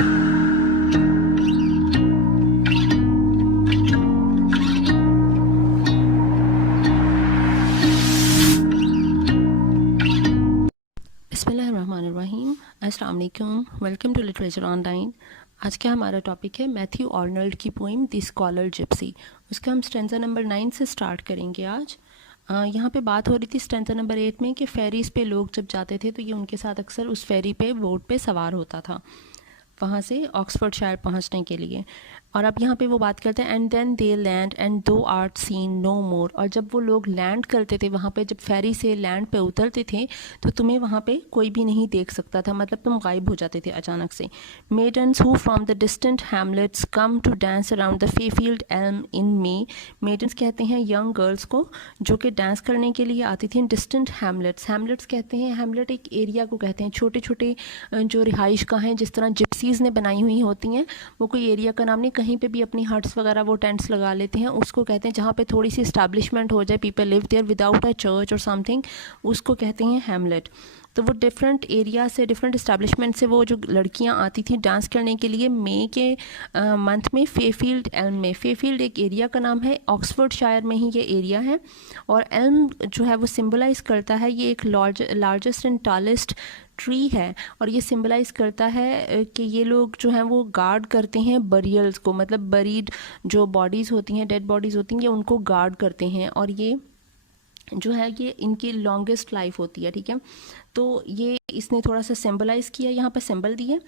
बिस्मिल्लाहिर्रहमानिर्रहीम। अस्सलाम वालेकुम, वेलकम टू लिटरेचर ऑनलाइन। आज का हमारा टॉपिक है मैथ्यू आर्नल्ड की पोइम द स्कॉलर जिप्सी। उसका हम स्टेंजा नंबर 9 से स्टार्ट करेंगे आज। यहाँ पे बात हो रही थी स्टेंजा नंबर 8 में कि फेरीज़ पे लोग जब जाते थे तो ये उनके साथ अक्सर उस फेरी पे बोट पे सवार होता था वहाँ से ऑक्सफोर्डशायर पहुँचने के लिए। और अब यहाँ पे वो बात करते हैं and then they land and thou art seen no more. और जब वो लोग लैंड करते थे वहाँ पे, जब फेरी से लैंड पे उतरते थे तो तुम्हें वहाँ पे कोई भी नहीं देख सकता था, मतलब तुम गायब हो जाते थे अचानक से। Maidens who from the distant hamlets come to dance around the Fyfield elm in May. Maidens कहते हैं यंग गर्ल्स को जो कि डांस करने के लिए आती थी डिस्टेंट हैमलेट्स। हैमलेट्स कहते हैं, हैमलेट एक एरिया को कहते हैं, छोटे छोटे जो रिहाइश का हैं, जिस तरह जिप्सीज़ ने बनाई हुई होती हैं, वो कोई एरिया का नाम नहीं। कहीं पे भी अपनी हट्स वगैरह वो टेंट्स लगा लेते हैं, उसको कहते हैं जहाँ पे थोड़ी सी इस्टेब्लिशमेंट हो जाए, people live there without a church और समथिंग, उसको कहते हैं हैमलेट। तो वो डिफरेंट एरिया से, डिफरेंट इस्टेब्लिशमेंट से वो जो लड़कियां आती थी डांस करने के लिए मई के मंथ में फेफील्ड एल्म में। फेफील्ड एक एरिया का नाम है, ऑक्सफोर्डशायर में ही ये एरिया है। और एल्म जो है वो सिम्बलाइज़ करता है, ये एक लार्जेस्ट एंड टॉलेस्ट ट्री है, और ये सिम्बलाइज़ करता है कि ये लोग जो हैं वो गार्ड करते हैं बरियल्स को, मतलब बरीड जो बॉडीज़ होती हैं, डेड बॉडीज़ होती हैं, ये उनको गार्ड करते हैं। और ये जो है ये इनकी लॉन्गेस्ट लाइफ होती है, ठीक है। तो ये इसने थोड़ा सा सिंबलाइज़ किया, यहाँ पर सिंबल दिए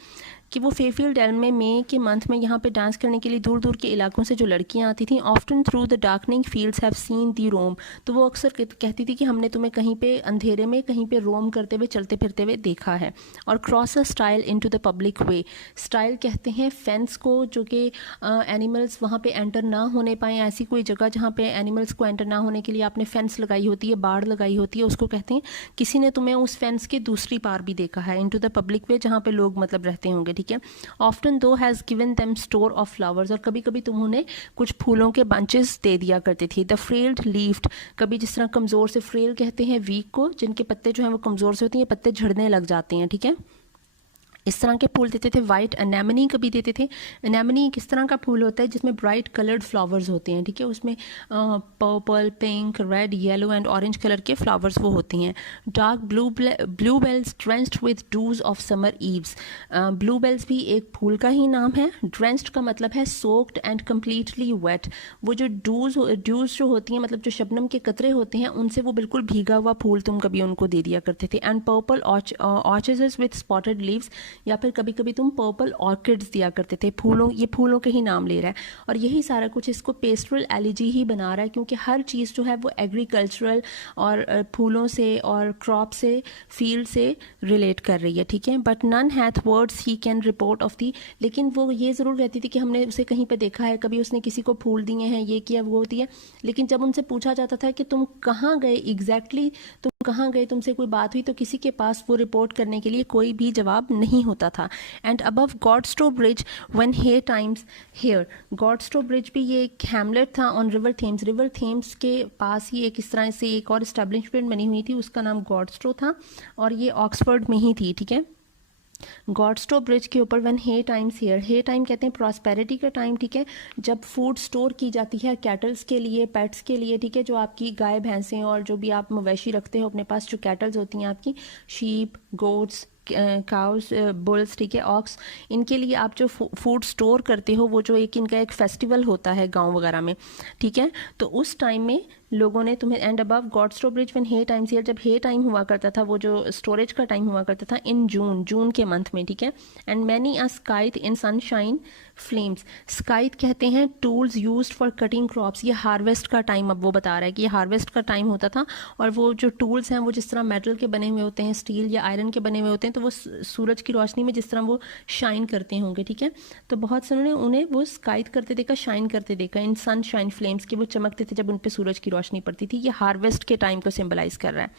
कि वो फेफील्ड एल्म में मई के मंथ में यहाँ पे डांस करने के लिए दूर दूर के इलाकों से जो लड़कियाँ आती थी, often through the darkening fields have seen thee roam. तो वो अक्सर कहती थी कि हमने तुम्हें कहीं पे अंधेरे में कहीं पे रोम करते हुए, चलते फिरते हुए देखा है। और cross a style into the public way. Style कहते हैं फेंस को, जो कि एनिमल्स वहाँ पे एंटर ना होने पाएँ, ऐसी कोई जगह जहाँ पे एनिमल्स को एंटर ना होने के लिए आपने फेंस लगाई होती है, बाड़ लगाई होती है, उसको कहते हैं किसी ने तुम्हें उस फेंस के दूसरी पार भी देखा है। इनटू द पब्लिक वे, जहाँ पे लोग मतलब रहते होंगे, ठीक है। ऑफ्टन दो has given them store of flowers. और कभी कभी तुम उन्हें कुछ फूलों के बंचेस दे दिया करती थी। द फ्रेल्ड लीव्ड, कभी जिस तरह कमज़ोर से, फ्रेल कहते हैं वीक को, जिनके पत्ते जो हैं वो कमज़ोर से होते हैं, पत्ते झड़ने लग जाते हैं, ठीक है, इस तरह के फूल देते थे। वाइट एनेमनी कभी देते थे। एनेमनी किस तरह का फूल होता है जिसमें ब्राइट कलर्ड फ्लावर्स होते हैं, ठीक है, उसमें purple, pink, red, yellow and orange colour के फ्लावर्स वो होती हैं। Dark blue bells drenched with dews of summer eves. Blue bells भी एक फूल का ही नाम है। ड्रेंच्ड का मतलब है सोक्ड एंड कम्प्लीटली वेट। वो जो ड्यूज जो होती हैं, मतलब जो शबनम के कतरे होते हैं, उनसे वो बिल्कुल भीगा हुआ फूल तुम कभी उनको दे दिया करते थे। And purple orchids with spotted leaves, या फिर कभी कभी तुम पर्पल ऑर्किड्स दिया करते थे। फूलों, ये फूलों के ही नाम ले रहा है। और यही सारा कुछ इसको पेस्टरल एलिजी ही बना रहा है, क्योंकि हर चीज़ जो है वो एग्रीकल्चरल और फूलों से और क्रॉप से, फील्ड से रिलेट कर रही है, ठीक है। But none hath words he can report of thee. लेकिन वो ये ज़रूर कहती थी कि हमने उसे कहीं पर देखा है, कभी उसने किसी को फूल दिए हैं, ये किया, वो दिया। लेकिन जब उनसे पूछा जाता था कि तुम कहाँ गए एग्जैक्टली, तुम कहाँ गए, तुमसे कोई बात हुई, तो किसी के पास वो रिपोर्ट करने के लिए कोई भी जवाब नहीं होता था। And above Godstow bridge when hay time's here. Godstow bridge भी ये एक हैमलेट था on river Thames. River Thames के पास ही एक इस तरह से एक और इस्टेब्लिशमेंट बनी हुई थी, उसका नाम गॉडस्टो था, और ये ऑक्सफोर्ड में ही थी, ठीक है। गॉडस्टो ब्रिज के ऊपर when hay time's here, hay time कहते हैं प्रॉस्पेरिटी का टाइम, ठीक है, जब फूड स्टोर की जाती है कैटल्स के लिए, पेट्स के लिए, ठीक है, जो आपकी गाय भैंसें और जो भी आप मवेशी रखते हो अपने पास, जो कैटल्स होती हैं आपकी, शीप, गोट्स, काउस, बुल्स, ठीक है, ऑक्स, इनके लिए आप जो फूड स्टोर करते हो, वो जो एक इनका एक फेस्टिवल होता है गांव वगैरह में, ठीक है। तो उस टाइम में लोगों ने तुम्हें, and above Godstow bridge when hay time's here, जब हे टाइम हुआ करता था, वो जो स्टोरेज का टाइम हुआ करता था इन जून के मंथ में, ठीक है। And many a scythe in sunshine flames. Scythe कहते हैं tools used for cutting crops. ये हार्वेस्ट का टाइम अब वो बता रहा है कि ये हार्वेस्ट का टाइम होता था, और वो जो टूल्स हैं वो जिस तरह मेटल के बने हुए होते हैं, स्टील या आयरन के बने हुए होते हैं, तो वो सूरज की रोशनी में जिस तरह वो शाइन करते होंगे, ठीक है। तो बहुत से उन्हें वो स्काइथ करते देखा, शाइन करते देखा, इन सनशाइन फ्लेम्स, के वो चमकते थे जब उन पे सूरज की रोशनी पड़ती थी। ये हार्वेस्ट के टाइम को सिंबलाइज कर रहा है।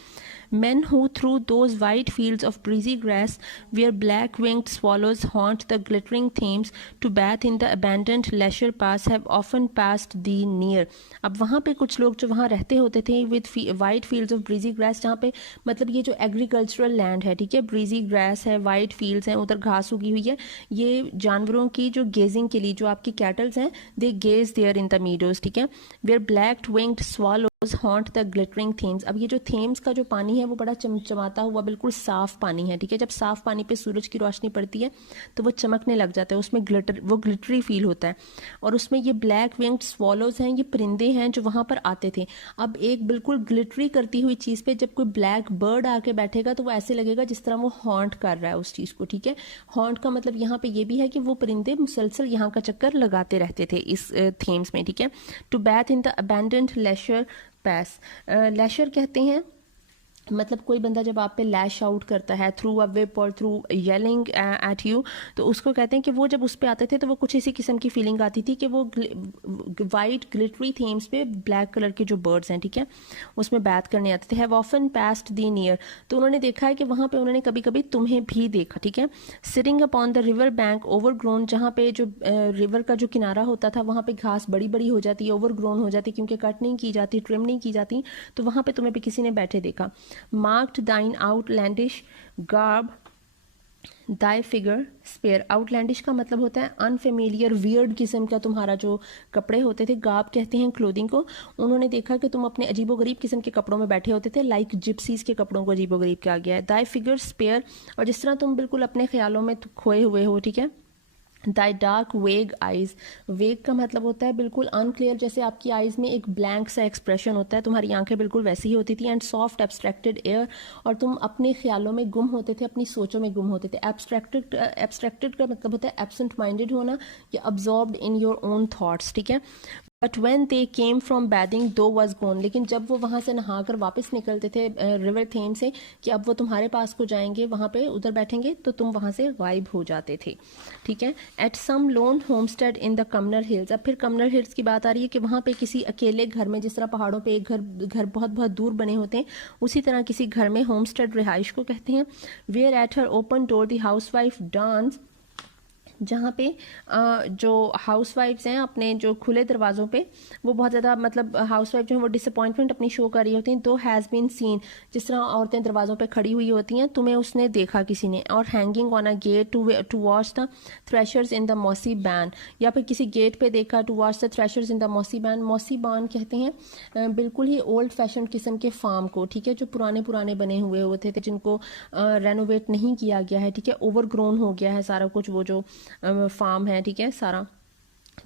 Men who through those wide fields of breezy grass where black-winged swallows haunt the glittering Thames to bathe in the abandoned leisure pass have often passed thee near. अब वहाँ पे कुछ लोग जो वहाँ रहते होते थे with wide fields of breezy grass, जहाँ पे मतलब ये जो एग्रीकल्चरल लैंड है, ठीक है, ब्रीजी ग्रास है, वाइड फील्ड्स हैं, उधर घास उगी हुई है, ये जानवरों की जो गेजिंग के लिए, जो आपकी कैटल्स हैं, they gaze there in the meadows, ठीक है, where black winged swallow haunt the glittering Thames. अब ये जो थेम्स का जो पानी है वो बड़ा चमचमाता हुआ बिल्कुल साफ पानी है, ठीक है, जब साफ पानी पे सूरज की रोशनी पड़ती है तो वो चमकने लग जाता है, उसमें ग्लिटर, वो ग्लिटरी फील होता है. और उसमें ये ब्लैक विंग्ड स्वॉलोज हैं, ये परिंदे हैं जो वहाँ पर आते थे. अब एक बिल्कुल ग्लिटरी करती हुई चीज़ पे जब कोई ब्लैक बर्ड आके बैठेगा तो वो ऐसे लगेगा जिस तरह वो हॉन्ट कर रहा है उस चीज़ को, ठीक है. हॉन्ट का मतलब यहाँ पे ये भी है कि वो परिंदे मुसलसल यहाँ का चक्कर लगाते रहते थे इस थेम्स में, ठीक है. To बैथ in the abandoned lesser पैस, लेशर कहते हैं मतलब कोई बंदा जब आप पे लैश आउट करता है थ्रू अ विप और थ्रू येलिंग एट यू, तो उसको कहते हैं कि वो जब उस पे आते थे तो वो कुछ इसी किस्म की फीलिंग आती थी कि वो वाइट ग्लिटरी थीम्स पे ब्लैक कलर के जो बर्ड्स हैं, ठीक है, उसमें बैथ करने आते थे. Have often passed the near, तो उन्होंने देखा है कि वहाँ पे उन्होंने कभी कभी तुम्हें भी देखा, ठीक है. Sitting upon the river bank overgrown, जहाँ पे जो रिवर का जो किनारा होता था वहाँ पे घास बड़ी बड़ी हो जाती है, ओवरग्रोन हो जाती, क्योंकि कट नहीं की जाती, ट्रिम नहीं की जाती, तो वहाँ पे तुम्हें भी किसी ने बैठे देखा. Marked thine outlandish garb, thy figure spare. outlandish का मतलब होता है अनफेमिलियर, वियर्ड किस्म का तुम्हारा जो कपड़े होते थे, गाब कहते हैं क्लोथिंग को. उन्होंने देखा कि तुम अपने अजीबोगरीब किस्म के कपड़ों में बैठे होते थे, लाइक जिप्सीज के कपड़ों को अजीबोगरीब कहा गया है. thy figure spare, और जिस तरह तुम बिल्कुल अपने ख्यालों में खोए हुए हो, ठीक है. दाई डार्क वेग आइज, वेग का मतलब होता है बिल्कुल अनक्लियर, जैसे आपकी आइज में एक ब्लैंक सा एक्सप्रेशन होता है, तुम्हारी आंखें बिल्कुल वैसी ही होती थी. एंड सॉफ्ट एब्स्ट्रैक्टेड एयर, और तुम अपने ख्यालों में गुम होते थे, अपनी सोचों में गुम होते थे. एब्स्ट्रैक्टेड का मतलब होता है एब्सेंट माइंडेड होना या absorbed in your own thoughts, ठीक है. But when they came from बैदिंग दो वॉज गोन, लेकिन जब वो वहाँ से नहा कर वापस निकलते थे रिवर थेम से कि अब वो तुम्हारे पास को जाएंगे, वहाँ पे उधर बैठेंगे, तो तुम वहाँ से गायब हो जाते थे, ठीक है. At some lone homestead in the Cumnor hills, अब फिर कमनर हिल्स की बात आ रही है कि वहाँ पे किसी अकेले घर में, जिस तरह पहाड़ों पे एक घर बहुत बहुत दूर बने होते हैं, उसी तरह किसी घर में होमस्टेड रिहाइश को कहते हैं. Where at her open door the housewife darns, जहाँ पे जो हाउस वाइफ्स हैं अपने जो खुले दरवाज़ों पे वो बहुत ज़्यादा मतलब हाउस वाइफ जो है वो डिसअपॉइंटमेंट अपनी शो कर रही होती हैं. दो हैज़ बीन सीन, जिस तरह औरतें दरवाज़ों पे खड़ी हुई होती हैं, तुम्हें उसने देखा किसी ने. और hanging on a gate to watch the threshers in the mossy barn, या फिर किसी गेट पे देखा to watch the threshers in the mossy barn. Mossy barn कहते हैं बिल्कुल ही ओल्ड फैशन किस्म के फार्म को, ठीक है, जो पुराने पुराने बने हुए होते थे, जिनको रेनोवेट नहीं किया गया है, ठीक है, ओवरग्रोन हो गया है सारा कुछ, वो जो फार्म है, ठीक है, सारा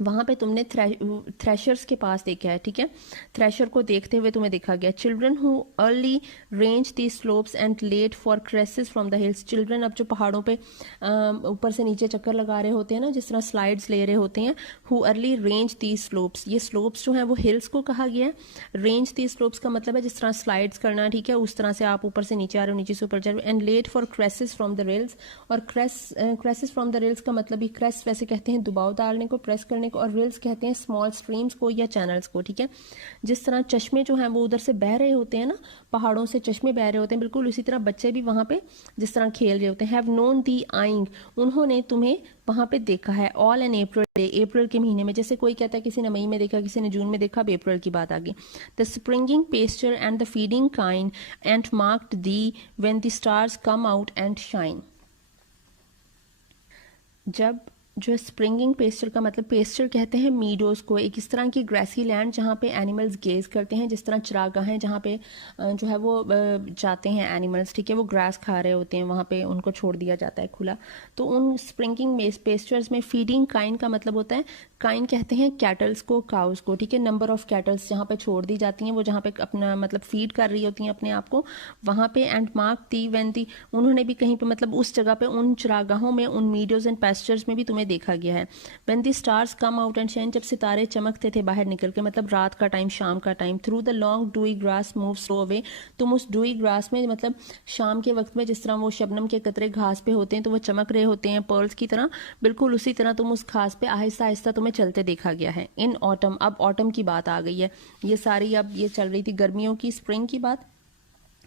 वहाँ पे तुमने थ्रेशर्स के पास देखा है, ठीक है, थ्रेशर को देखते हुए तुम्हें देखा गया. Children who early range the slopes and late for cresses from the hills, children अब जो पहाड़ों पे ऊपर से नीचे चक्कर लगा रहे होते हैं ना, जिस तरह स्लाइड्स ले रहे होते हैं. Who early range the slopes, ये स्लोप्स जो हैं वो हिल्स को कहा गया है. रेंज दी स्लोप्स का मतलब है जिस तरह स्लाइड्स करना, ठीक है, उस तरह से आप ऊपर से नीचे आ रहे हो, नीचे से ऊपर जा रहे हो. And late for cresses from the rills, और क्रेसेस फ्रॉम द रेल्स का मतलब ही, क्रेस वैसे कहते हैं दबाव डालने को, प्रेस करने को, और रिल्स कहते हैं स्मॉल स्ट्रीम्स को या चैनल्स को, ठीक है. जिस तरह चश्मे जो हैं वो उधर से बह रहे होते हैं ना, पहाड़ों से चश्मे बह रहे होते हैं, बिल्कुल उसी तरह बच्चे भी वहाँ पे जिस तरह खेल रहे होते हैं. हैव नोन दी आइंग, उन्होंने तुम्हें वहाँ पे देखा है. ऑल एन अप्रैल डे, अप्रैल के महीने में, जैसे कोई कहता है किसी ने मई में देखा, किसी ने जून में देखा, अब अप्रैल की बात आ गई. The springing pasture and the feeding kind and marked the when the stars come out and shine. जब जो स्प्रिंगिंग पेस्चर का मतलब, पेस्चर कहते हैं मीडोज को, एक इस तरह की ग्रासी लैंड जहाँ पे एनिमल्स गेज करते हैं, जिस तरह चरागाहें जहाँ पे जो है वो जाते हैं एनिमल्स, ठीक है, वो ग्रास खा रहे होते हैं, वहाँ पे उनको छोड़ दिया जाता है खुला. तो उन स्प्रिंगिंग पेस्चर्स में फीडिंग काइंड का मतलब होता है, काइंड कहते हैं कैटल्स को, काउस को, ठीक है, नंबर ऑफ कैटल्स जहाँ पे छोड़ दी जाती हैं, वो जहाँ पे अपना मतलब फीड कर रही होती हैं अपने आप को, वहाँ पे. And mark the when the, उन्होंने भी कहीं पे मतलब उस जगह पे, उन चरागाहों में, उन मीडोज एंड पेस्चर्स में भी तुम्हें देखा गया है. When the stars come out and shine, जब सितारे चमकते थे बाहर निकल के, मतलब रात का टाइम, शाम का time. Through the long डूई grass move slow away, तुम उस डूई ग्रास में मतलब शाम के वक्त में जिस तरह वो शबनम के कतरे घास पे होते हैं तो वो चमक रहे होते हैं पर्ल्स की तरह, बिल्कुल उसी तरह तुम उस घास पे आहिस्ता आहिस्ता तुम्हें चलते देखा गया है. इन ऑटम, अब ऑटम की बात आ गई है, ये सारी अब ये चल रही थी गर्मियों की, स्प्रिंग की बात.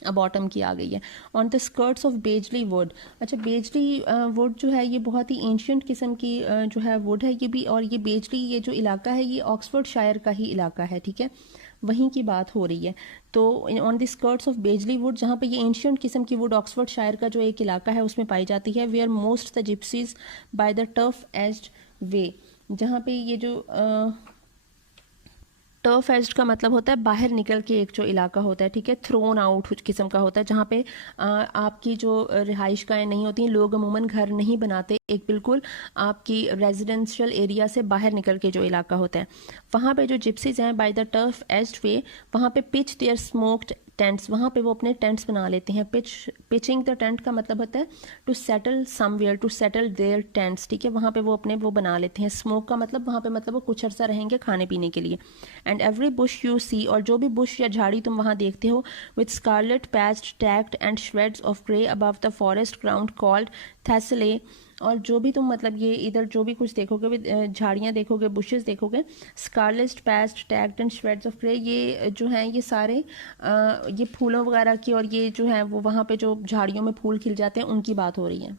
अब ऑटम की आ गई है। On the skirts of Bazley would. अच्छा, बेजली वुड जो है ये बहुत ही एंशियंट किस्म की जो है वुड है ये भी, और ये बेजली ये जो इलाका है ये ऑक्सफोर्डशायर का ही इलाका है, ठीक है, वहीं की बात हो रही है। तो on the skirts of Bazley would, जहाँ पे ये एंशियंट किस्म की वुड ऑक्सफोर्डशायर का जो एक इलाका है उसमें पाई जाती है। Where most the gypsies by the turf edged way, जहाँ पे ये जो टर्फ एज्ड का मतलब होता है बाहर निकल के एक जो इलाका होता है, ठीक है, थ्रोन आउट किस्म का होता है, जहाँ पे आपकी जो रिहाइश गाहें नहीं होती, लोग अमूमन घर नहीं बनाते, एक बिल्कुल आपकी रेजिडेंशियल एरिया से बाहर निकल के जो इलाका होता है, वहाँ पे जो जिप्सीज हैं बाय द टर्फ एज्ड वे, वहाँ पे पिच देयर स्मोक्ड टेंट्स, वहाँ पे वो अपने टेंट्स बना लेते हैं। पिचिंग द टेंट का मतलब होता है to settle somewhere, to settle their tents, ठीक है, वहाँ पे वो अपने वो बना लेते हैं। स्मोक का मतलब वहाँ पे मतलब वो कुछ अर्सा रहेंगे खाने पीने के लिए। And every Bush you see, और जो भी बुश या झाड़ी तुम वहाँ देखते हो, with scarlet patched tagged and shreds of grey above the forest ground called Thessaly, और जो भी तुम मतलब ये इधर जो भी कुछ देखोगे, झाड़ियाँ देखोगे, बुशेस देखोगे, scarlet patched tagged and shreds of grey, ये जो हैं ये सारे ये फूलों वगैरह की, और ये जो है वो वहाँ पे जो झाड़ियों में फूल खिल जाते हैं उनकी बात हो रही है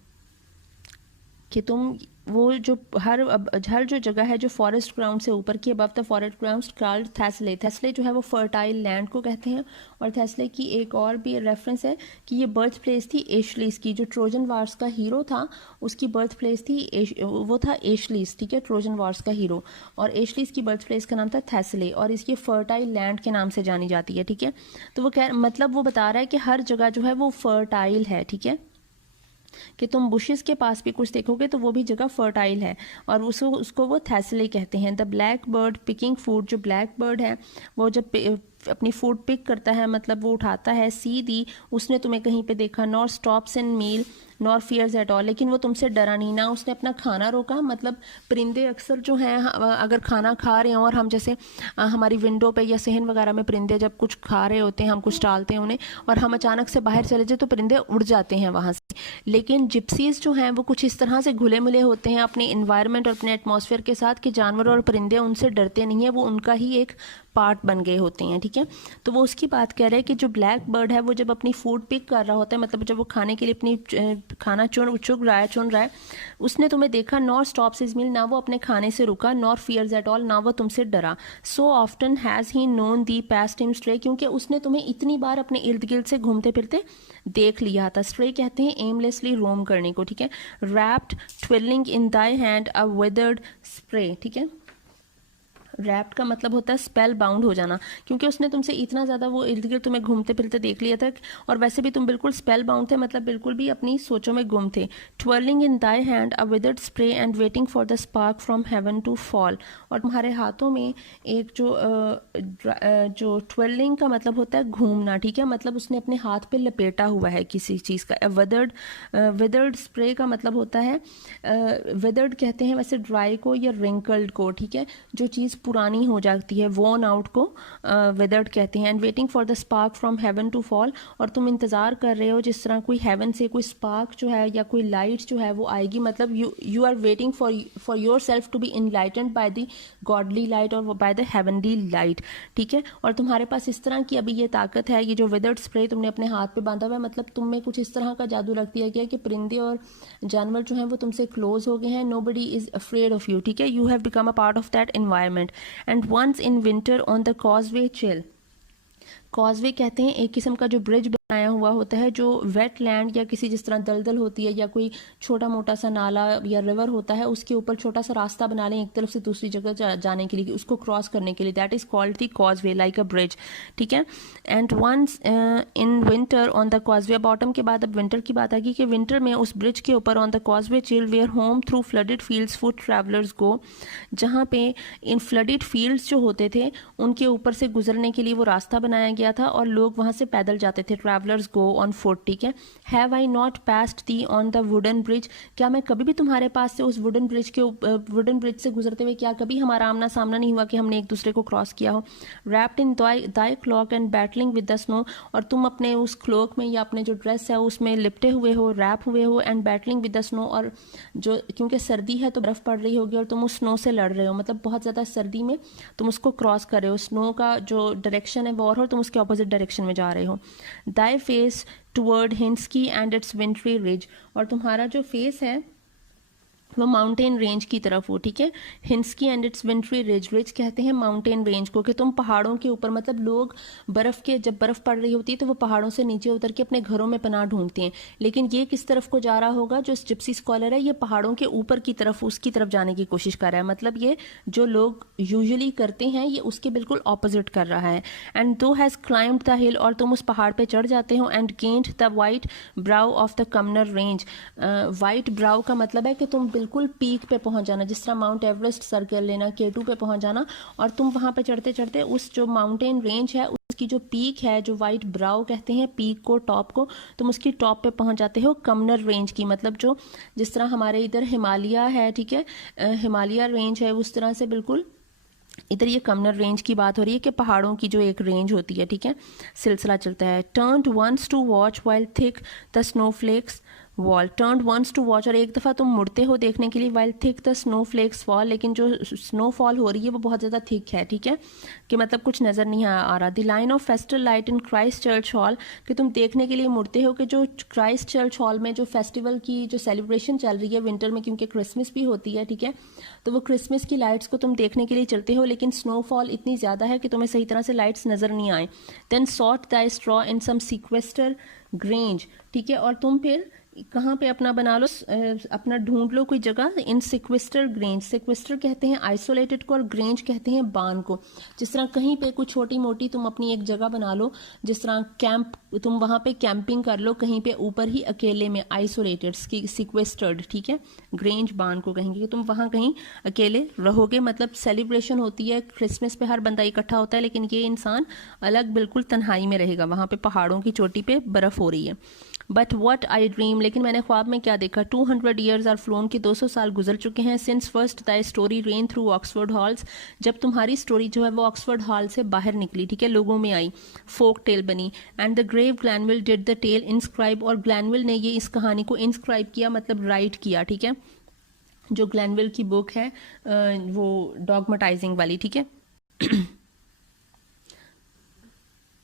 कि तुम वो जो हर जो जगह है जो फॉरेस्ट ग्राउंड से ऊपर की, above the forest ground called Thessaly, Thessaly जो है वो फर्टाइल लैंड को कहते हैं। और थैसले की एक और भी रेफरेंस है कि ये बर्थ प्लेस थी एशलीस की, जो ट्रोजन वार्स का हीरो था उसकी बर्थ प्लेस थी वो था एशलीस, ठीक है, ट्रोजन वार्स का हीरो, और एशलीस की बर्थ प्लेस का नाम था थैसले, और इसकी फर्टाइल लैंड के नाम से जानी जाती है, ठीक है। तो वो मतलब वो बता रहा है कि हर जगह जो है वो फर्टाइल है, ठीक है, कि तुम बुशेस के पास भी कुछ देखोगे तो वो भी जगह फर्टाइल है, और उसको वो थैसले कहते हैं। The black bird picking food, जो ब्लैक बर्ड है वो जब अपनी फूड पिक करता है, मतलब वो उठाता है, सी दी, उसने तुम्हें कहीं पे देखा, nor stops in meal nor fears at all, लेकिन वो तुमसे डरा नहीं, ना उसने अपना खाना रोका। मतलब परिंदे अक्सर जो हैं अगर खाना खा रहे हों और हम जैसे हमारी विंडो पे या सहन वगैरह में परिंदे जब कुछ खा रहे होते हैं, हम कुछ डालते हैं उन्हें, और हम अचानक से बाहर चले जाए तो परिंदे उड़ जाते हैं वहाँ से। लेकिन जिप्सीज जो हैं वो कुछ इस तरह से घुले मिले होते हैं अपने इन्वायरमेंट और अपने एटमॉस्फेयर के साथ कि जानवर और परिंदे उनसे डरते नहीं है, वो उनका ही एक पार्ट बन गए होते हैं, ठीक है। तो वो उसकी बात कह रहे हैं कि जो ब्लैक बर्ड है वो जब अपनी फूड पिक कर रहा होता है, मतलब जब वो खाने के लिए अपनी खाना चुन रहा है, उसने तुम्हें देखा, नॉर स्टॉप्स हिज मील, ना वो अपने खाने से रुका, नॉर फियर्स एट ऑल, ना वो तुमसे डरा। So often has he known thee past him stray, क्योंकि उसने तुम्हें इतनी बार अपने इर्द गिर्द से घूमते फिरते देख लिया था। स्ट्रे कहते हैं एमलेसली रोम करने को, ठीक है। Wrapped ट्विलिंग in thy hand a withered spray, ठीक है। रैप्ट का मतलब होता है स्पेल बाउंड हो जाना, क्योंकि उसने तुमसे इतना ज़्यादा वो इर्द गिर्द तुम्हें घूमते फिरते देख लिया था, और वैसे भी तुम बिल्कुल स्पेल बाउंड थे, मतलब बिल्कुल भी अपनी सोचों में गुम थे। Twirling in thy hand a withered spray and waiting for the spark from heaven to fall, और तुम्हारे हाथों में एक जो ट्विलिंग का मतलब होता है घूमना, ठीक है, मतलब उसने अपने हाथ पे लपेटा हुआ है किसी चीज़ का। विदर्ड स्प्रे का मतलब होता है, विदर्ड कहते हैं वैसे ड्राई को या रिंकल्ड को, ठीक है, जो चीज़ पुरानी हो जाती है, वॉर्न आउट को विदर्ड कहते हैं। And waiting for the spark from heaven to fall, और तुम इंतज़ार कर रहे हो जिस तरह कोई हेवन से कोई स्पार्क जो है या कोई लाइट जो है वो आएगी, मतलब you are waiting for yourself to be enlightened by the godly light और बाय द हेवनली लाइट, ठीक है। और तुम्हारे पास इस तरह की अभी ये ताकत है, ये जो विदर्ड स्प्रे तुमने अपने हाथ पे बांधा हुआ है, मतलब तुम में कुछ इस तरह का जादू रख दिया गया कि परिंदे और जानवर जो हैं वो तुमसे क्लोज हो गए हैं। Nobody is afraid of you, ठीक है, you have become a part of that environment. And once in winter on the causeway chill, causeway कहते हैं एक किस्म का जो ब्रिज बनाया हुआ होता है, जो वेट लैंड या किसी जिस तरह दलदल होती है या कोई छोटा मोटा सा नाला या रिवर होता है, उसके ऊपर छोटा सा रास्ता बना लें एक तरफ से दूसरी जगह जाने के लिए, उसको क्रॉस करने के लिए, that is called the causeway, like a bridge, ठीक है। And once in winter on the causeway, bottom के बाद अब विंटर की बात आएगी कि विंटर में उस ब्रिज के ऊपर on the causeway chill where home through flooded fields foot travellers go, जहाँ पे इन फ्लडेड फील्ड्स जो होते थे उनके ऊपर से गुजरने के लिए वो रास्ता बनाया गया था और लोग वहाँ से पैदल जाते थे, ट्रैवलर्स गो ऑन फुट, ठीक है। Have I not passed the on the wooden bridge, क्या मैं कभी भी तुम्हारे पास से उस वुडन ब्रिज से गुजरते हुए क्या कभी हमारा आमना सामना नहीं हुआ कि हमने एक दूसरे को क्रॉस किया हो। Wrapped in thy cloak and battling with the snow, और तुम अपने उस क्लोक में या अपने जो ड्रेस है उसमें लिपटे हुए हो, रैप हुए हो, and battling with the snow, और जो क्योंकि सर्दी है तो बर्फ पड़ रही होगी और तुम उस स्नो से लड़ रहे हो, मतलब बहुत ज़्यादा सर्दी में तुम उसको क्रॉस कर रहे हो, स्नो का जो डायरेक्शन है वो और तुम उसके ऑपोजिट डायरेक्शन में जा रहे हो। दाई आई फेस टूवर्ड हिंस्की एंड इट्स विंट्री रिज, और तुम्हारा जो फेस है वो माउंटेन रेंज की तरफ हो, ठीक है। हिंस्की and its wintry ridge, ridge कहते हैं माउंटेन रेंज को, कि तुम पहाड़ों के ऊपर, मतलब लोग जब बर्फ पड़ रही होती है तो वो पहाड़ों से नीचे उतर के अपने घरों में पनाह ढूंढते हैं, लेकिन ये किस तरफ को जा रहा होगा, जो जिप्सी स्कॉलर है ये पहाड़ों के ऊपर की तरफ, उसकी तरफ जाने की कोशिश कर रहा है, मतलब ये जो लोग यूजुअली करते हैं ये उसके बिल्कुल ऑपोजिट कर रहा है। एंड दो हैज क्लाइम्ड द हिल, और तुम उस पहाड़ पे चढ़ जाते हो, and gained the white brow of the Cumnor range, white brow का मतलब है कि तुम बिल्कुल पीक पे पहुंच जाना, जिस तरह माउंट एवरेस्ट सर कर लेना, K2 पे पहुंच जाना, और तुम वहां पे चढ़ते चढ़ते उस जो माउंटेन रेंज है उसकी जो पीक है, जो वाइट ब्राउ कहते हैं पीक को, टॉप को, तुम उसकी टॉप पे पहुंच जाते हो कमनर रेंज की, मतलब जो जिस तरह हमारे इधर हिमालय है, ठीक है, हिमालय रेंज है, उस तरह से बिल्कुल इधर ये कमनर रेंज की बात हो रही है कि पहाड़ों की जो एक रेंज होती है, ठीक है, सिलसिला चलता है। Turned once to watch while thick the snowflakes fall, turned once to watch, और एक दफ़ा तुम मुड़ते हो देखने के लिए, while thick the snowflakes fall, लेकिन जो स्नोफॉल हो रही है वो बहुत ज़्यादा थिक है, ठीक है, कि मतलब कुछ नज़र नहीं आ रहा। The line of festival light in Christ church hall, कि तुम देखने के लिए मुड़ते हो कि जो क्राइस्ट चर्च हॉल में जो फेस्टिवल की जो सेलिब्रेशन चल रही है विंटर में, क्योंकि क्रिसमस भी होती है, ठीक है, तो वो क्रिसमस की लाइट्स को तुम देखने के लिए चलते हो, लेकिन स्नोफॉल इतनी ज़्यादा है कि तुम्हें सही तरह से लाइट्स नज़र नहीं आए। Then sought the straw in some sequestered grange, ठीक है, और तुम फिर कहाँ पे अपना बना लो, अपना ढूंढ लो कोई जगह, इन सिक्वेस्टर ग्रेंज, सिक्वेस्टर कहते हैं आइसोलेटेड को, और ग्रेंज कहते हैं बान को, जिस तरह कहीं पे कुछ छोटी मोटी तुम अपनी एक जगह बना लो, जिस तरह कैंप, तुम वहाँ पे कैंपिंग कर लो कहीं पे ऊपर ही अकेले में, आइसोलेटेड, सिक्वेस्टर्ड, ठीक है, ग्रेंज बान को कहेंगे कि तुम वहाँ कहीं अकेले रहोगे, मतलब सेलिब्रेशन होती है क्रिसमस पे, हर बंदा इकट्ठा होता है, लेकिन ये इंसान अलग बिल्कुल तन्हाई में रहेगा, वहाँ पे पहाड़ों की चोटी पे बर्फ हो रही है। बट वट आई ड्रीम, लेकिन मैंने ख्वाब में क्या देखा, 200 ईयर्स आर फ्लोन, के 200 साल गुजर चुके हैं, since first the story rain through Oxford halls, जब तुम्हारी स्टोरी जो है वो ऑक्सफोर्ड हॉल से बाहर निकली, ठीक है, लोगों में आई, फोक टेल बनी, and the grave Glanvil did the tale inscribe, और ग्लैनविल ने ये इस कहानी को इंस्क्राइब किया, मतलब राइट किया, ठीक है, जो ग्लैनविल की बुक है वो डॉगमेटाइजिंग वाली, ठीक है,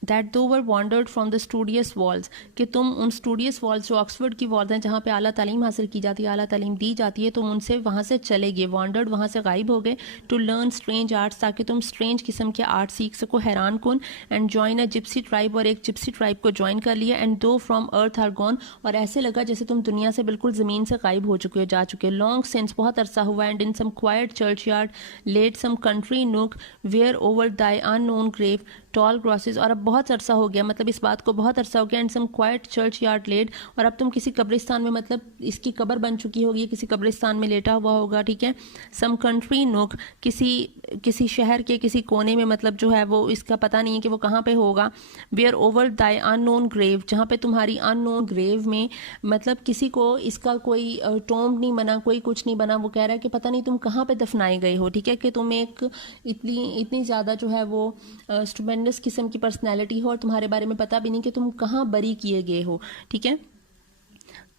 that thou wert wandered from the studious walls, कि तुम उन स्टूडियस वॉल्स जो ऑक्सफोर्ड की वॉल्स हैं जहाँ पे आला तालीम हासिल की जाती है, आला तालीम दी जाती है, तुम उनसे वहाँ से चले गए, वॉन्डर्ड वहाँ से गायब हो गए, टू लर्न स्ट्रेंज आर्ट्स, ताकि तुम स्ट्रेंज किस्म के आर्ट सीख सको, हैरान कन, and join a Gypsy tribe, और एक जिप्सी ट्राइब को ज्वाइन कर लिया, एंड दो फ्रॉम अर्थ आर गॉन, और ऐसे लगा जैसे तुम दुनिया से बिल्कुल ज़मीन से गायब हो चुके हो, जा चुके, लॉन्ग सिंस, बहुत अरसा हुआ, and in some quiet churchyard laid some country nook where over thy unknown grave tall grasses, और अब बहुत अरसा हो गया, मतलब इस बात को बहुत अरसा हो गया, and some quiet churchyard laid, और अब तुम किसी कब्रिस्तान में, मतलब इसकी कब्र बन चुकी होगी, किसी कब्रिस्तान में लेटा हुआ होगा, ठीक है, सम कंट्री नोक, किसी शहर के किसी कोने में, मतलब जो है वो इसका पता नहीं है कि वो कहाँ पे होगा, where over thy unknown grave, जहाँ पे तुम्हारी अननोन ग्रेव में, मतलब किसी को इसका कोई टॉम्ब नहीं बना, कोई कुछ नहीं बना, वो कह रहा है कि पता नहीं तुम कहाँ पे दफनाए गए हो, ठीक है, कि तुम एक इतनी ज़्यादा जो है वो स्टुपेंडस किस्म की पर्सनैलिटी हो, और तुम्हारे बारे में पता भी नहीं कि तुम कहाँ बरी किए गए हो, ठीक है,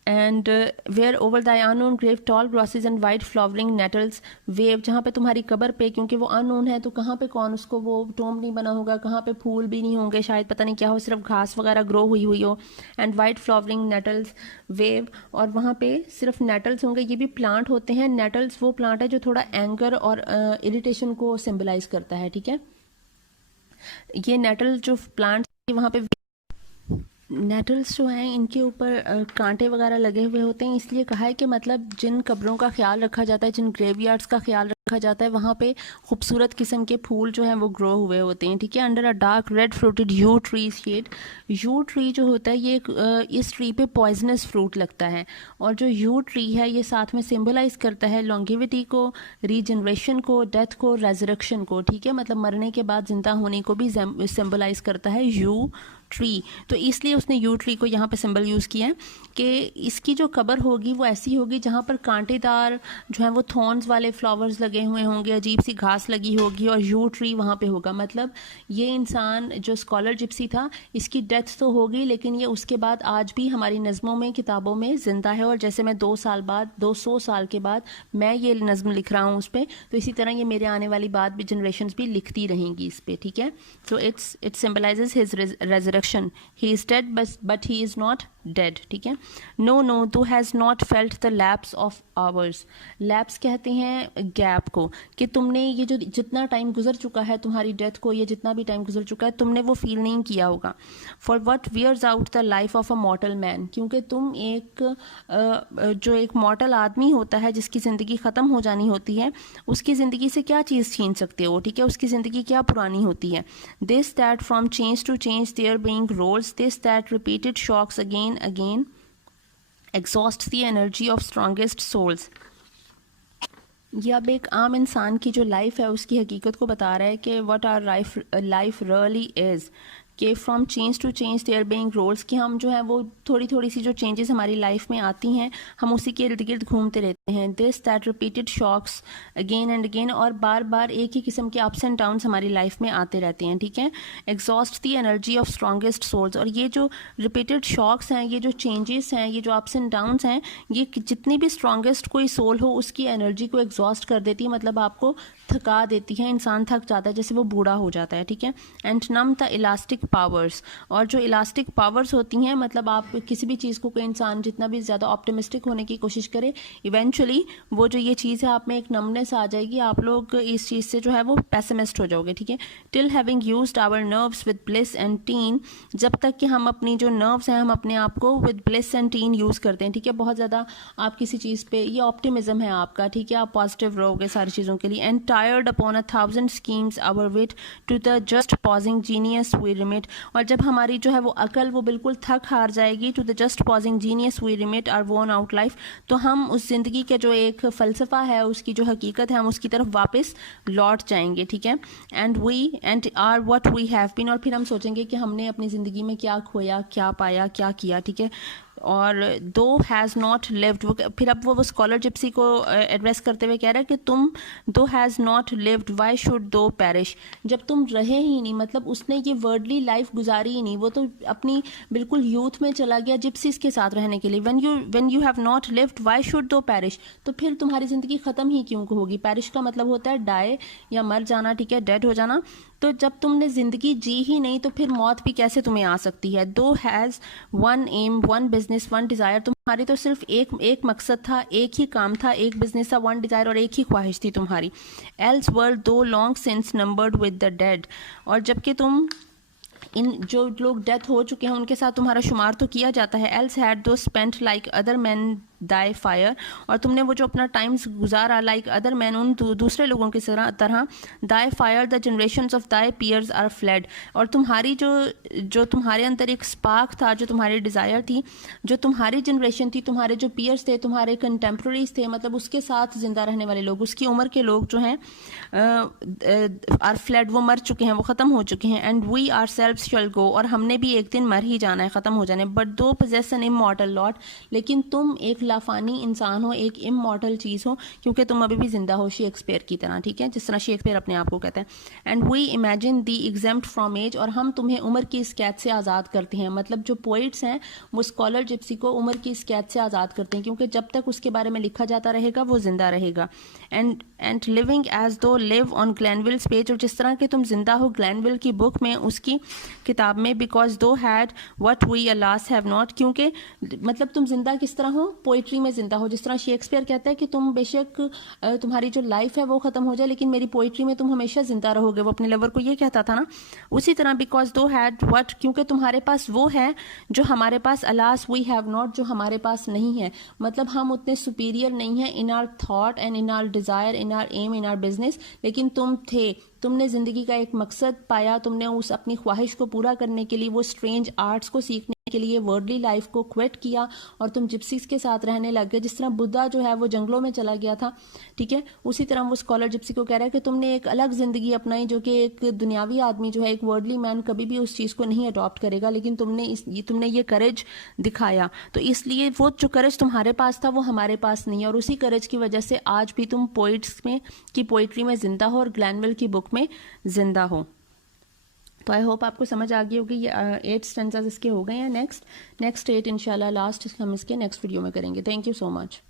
and where over the unknown grave tall grasses and white flowering nettles wave, जहाँ पे तुम्हारी कब्र पे, क्योंकि वो अननोन है तो कहाँ पे कौन उसको वो टोम नहीं बना होगा, कहाँ पे फूल भी नहीं होंगे, शायद पता नहीं क्या हो, सिर्फ घास वगैरह ग्रो हुई हो, and white flowering nettles wave, और वहाँ पे सिर्फ नेटल्स होंगे, ये भी प्लांट होते हैं, नेटल्स वो प्लांट है जो थोड़ा एंगर और इरिटेशन को सिम्बलाइज करता है, ठीक है, ये नेटल जो प्लांट्स वहाँ पे, नेटल्स जो हैं इनके ऊपर कांटे वगैरह लगे हुए होते हैं, इसलिए कहा है कि मतलब जिन कब्रों का ख्याल रखा जाता है, जिन ग्रेवयार्ड्स का ख्याल रखा जाता है, वहाँ पे खूबसूरत किस्म के फूल जो हैं वो ग्रो हुए होते हैं, ठीक है, under a dark red fruited you tree shade, you tree जो होता है ये इस ट्री पे पॉइजनस फ्रूट लगता है, और जो यू ट्री है ये साथ में सिम्बलाइज करता है लॉन्गिविटी को, रीजनरेशन को, डेथ को, रेजरेक्शन को, ठीक है, मतलब मरने के बाद जिंदा होने को भी सिम्बलाइज करता है यू ट्री, तो इसलिए उसने यू ट्री को यहाँ पे सिंबल यूज़ किया है कि इसकी जो कब्र होगी वो ऐसी होगी जहाँ पर कांटेदार जो है वो थॉर्न्स वाले फ्लावर्स लगे हुए होंगे, अजीब सी घास लगी होगी, और यू ट्री वहाँ पे होगा, मतलब ये इंसान जो स्कॉलर जिप्सी था इसकी डेथ तो होगी, लेकिन ये उसके बाद आज भी हमारी नज़मों में, किताबों में ज़िंदा है, और जैसे मैं 200 साल के बाद मैं ये नज़म लिख रहा हूँ उस पर, तो इसी तरह ये मेरे आने वाली बाद भी जनरेशन भी लिखती रहेंगी इस पर, ठीक है, so it symbolises his resurrection introduction, he is dead but he is not dead, ठीक है। नो नो दो has not felt the lapse of hours, lapse कहते हैं गैप को, कि तुमने ये जो जितना टाइम गुजर चुका है तुम्हारी डेथ को, ये जितना भी टाइम गुजर चुका है तुमने वो फील नहीं किया होगा। For what wears out the life of a mortal man, क्योंकि तुम एक जो एक मॉर्टल आदमी होता है जिसकी ज़िंदगी ख़त्म हो जानी होती है, उसकी ज़िंदगी से क्या चीज़ छीन सकते हो, ठीक है, उसकी ज़िंदगी क्या पुरानी होती है। This that from change to change their being rolls, this that repeated shocks again exhausts the energy of strongest souls। ये अब एक आम इंसान की जो लाइफ है उसकी हकीकत को बता रहा है कि what are life really is, कि from change to change their being rolls, कि हम जो है वो थोड़ी थोड़ी सी जो चेंजेस हमारी लाइफ में आती हैं हम उसी के इर्द गिर्द घूमते रहते हैं। This that repeated shocks again and again, और बार बार एक ही किस्म के अप्स एंड डाउन्स हमारी लाइफ में आते रहते हैं, ठीक है। Exhaust the energy of strongest souls, और ये जो रिपीटेड शॉक्स हैं, ये जो चेंजेस हैं, ये जो अप्स एंड डाउन्स हैं, ये जितनी भी स्ट्रॉन्गेस्ट कोई सोल हो उसकी एनर्जी को एग्जॉस्ट कर देती है, मतलब आपको थका देती है, इंसान थक जाता है, जैसे वो बूढ़ा हो जाता है, ठीक है। And numb the elastic powers, और जो इलास्टिक पावर्स होती हैं, मतलब आप किसी भी चीज़ को कोई इंसान जितना भी ज़्यादा ऑप्टिमिस्टिक होने की कोशिश करे, इवेंचुअली वो जो ये चीज़ है आप में एक नमनेस आ जाएगी, आप लोग इस चीज़ से जो है वो पेसिमिस्ट हो जाओगे, ठीक है। Till having used our nerves with bliss and teen, जब तक कि हम अपनी जो नर्व्स हैं हम अपने आप को with bliss and tin use करते हैं, ठीक है। बहुत ज़्यादा आप किसी चीज़ पे, ये ऑप्टिमिज्म है आपका, ठीक है, आप पॉजिटिव रहोगे सारी चीज़ों के लिए। And tired upon 1,000 schemes our wit to the just pausing genius we remit, और जब हमारी जो है वो अकल वो बिल्कुल थक हार जाएगी, to the just pausing genius we remit our worn out life, तो हम उस ज़िंदगी के जो एक फ़लसफ़ा है उसकी जो हकीकत है हम उसकी तरफ वापस लौट जाएंगे, ठीक है। And are what we have been, और फिर हम सोचेंगे कि हमने अपनी ज़िंदगी में क्या खोया, क्या पाया, क्या किया, ठीक है। और दो हैज़ नॉट लिव्ड, फिर अब वो स्कॉलर जिप्सी को एड्रेस करते हुए कह रहा है कि तुम दो has not lived why should दो पेरिश, जब तुम रहे ही नहीं, मतलब उसने ये वर्डली लाइफ गुजारी ही नहीं, वो तो अपनी बिल्कुल यूथ में चला गया जिप्सीज के साथ रहने के लिए। When you have not lived why should दो पेरिश, तो फिर तुम्हारी ज़िंदगी ख़त्म ही क्यों होगी। पेरिश का मतलब होता है डाई या मर जाना, ठीक है, डेड हो जाना। तो जब तुमने ज़िंदगी जी ही नहीं तो फिर मौत भी कैसे तुम्हें आ सकती है। Thou has one aim one business one desire, तुम्हारी तो सिर्फ एक मकसद था, एक ही काम था, एक बिजनेस था, वन डिज़ायर, और एक ही ख्वाहिश थी तुम्हारी। एल्स वर्ल्ड दो long since numbered with the dead, और जबकि तुम इन जो लोग डेथ हो चुके हैं उनके साथ तुम्हारा शुमार तो किया जाता है। एल्स हैड दो spent like other man thy fire, और तुमने वो जो अपना टाइम्स गुजारा लाइक अदर मैन, उन दूसरे लोगों की तरह thy fire the generations of thy peers are fled, और तुम्हारी जो तुम्हारे अंदर एक स्पार्क था, जो तुम्हारी डिज़ायर थी, जो तुम्हारी जनरेशन थी, तुम्हारे जो पीयर्स थे, तुम्हारे कंटेम्प्रेरीज थे, मतलब उसके साथ ज़िंदा रहने वाले लोग, उसकी उम्र के लोग जो हैं आर फ्लेड, वो मर चुके हैं, वो ख़त्म हो चुके हैं। एंड वी आर सेल्व्स शैल गो, और हमने भी एक दिन मर ही जाना है, ख़त्म हो जाने। बट दो पोजेस एन इमॉर्टल लॉट, लेकिन तुम एक लाफानी इंसान हो, एक इमॉर्टल चीज़ हो, क्योंकि तुम अभी भी जिंदा हो, शेक्सपियर की तरह, ठीक है, जिस तरह शेक्सपियर अपने आप को कहते हैं। And we imagine thee exempt from age, और हम तुम्हें उम्र की इस कैद से आज़ाद करते हैं। मतलब जो पोइट्स हैं वो स्कॉलर जिप्सी को उम्र की इस कैद से आज़ाद करते हैं, क्योंकि जब तक उसके बारे में लिखा जाता रहेगा वो जिंदा रहेगा। एंड लिविंग एज दो लिव ऑन ग्लैनविल्स पेज, और जिस तरह के तुम जिंदा हो ग्लैनविल की बुक में, उसकी किताब में। बिकॉज दो हैड what we alas have not, क्योंकि मतलब तुम जिंदा किस तरह हो, पोइट्री में जिंदा हो। जिस तरह शेक्सपियर कहता है कि तुम बेशक तुम्हारी जो लाइफ है वो ख़त्म हो जाए, लेकिन मेरी पोइट्री में तुम हमेशा जिंदा रहोगे, वो अपने लवर को ये कहता था ना। उसी तरह बिकॉज दो हैड वट, क्योंकि तुम्हारे पास वो है जो हमारे पास, अलास वी हैव नॉट, जो हमारे पास नहीं है। मतलब हम उतने सुपीरियर नहीं हैं in our thought and in our desire, in our aim, in our business, लेकिन तुम थे। तुमने ज़िंदगी का एक मकसद पाया, तुमने उस अपनी ख्वाहिश को पूरा करने के लिए, वो स्ट्रेंज आर्ट्स को सीखने के लिए वर्डली लाइफ को क्विट किया, और तुम जिप्सीज के साथ रहने लग गए। जिस तरह बुद्धा जो है वो जंगलों में चला गया था, ठीक है, उसी तरह वो स्कॉलर जिप्सी को कह रहा है कि तुमने एक अलग ज़िंदगी अपनाई, जो कि एक दुनियावी आदमी जो है, एक वर्डली मैन कभी भी उस चीज़ को नहीं अडॉप्ट करेगा, लेकिन तुमने ये करेज दिखाया। तो इसलिए वो जो करेज तुम्हारे पास था वो हमारे पास नहीं है, और उसी करेज की वजह से आज भी तुम पोइट्स में की पोइट्री में जिंदा हो और ग्लैनविल की बुक में जिंदा हो। तो आई होप आपको समझ आ गई होगी। ये 8 स्टेंजास इसके हो गए हैं। नेक्स्ट 8 इंशाल्लाह लास्ट हम इसके नेक्स्ट वीडियो में करेंगे। Thank you so much.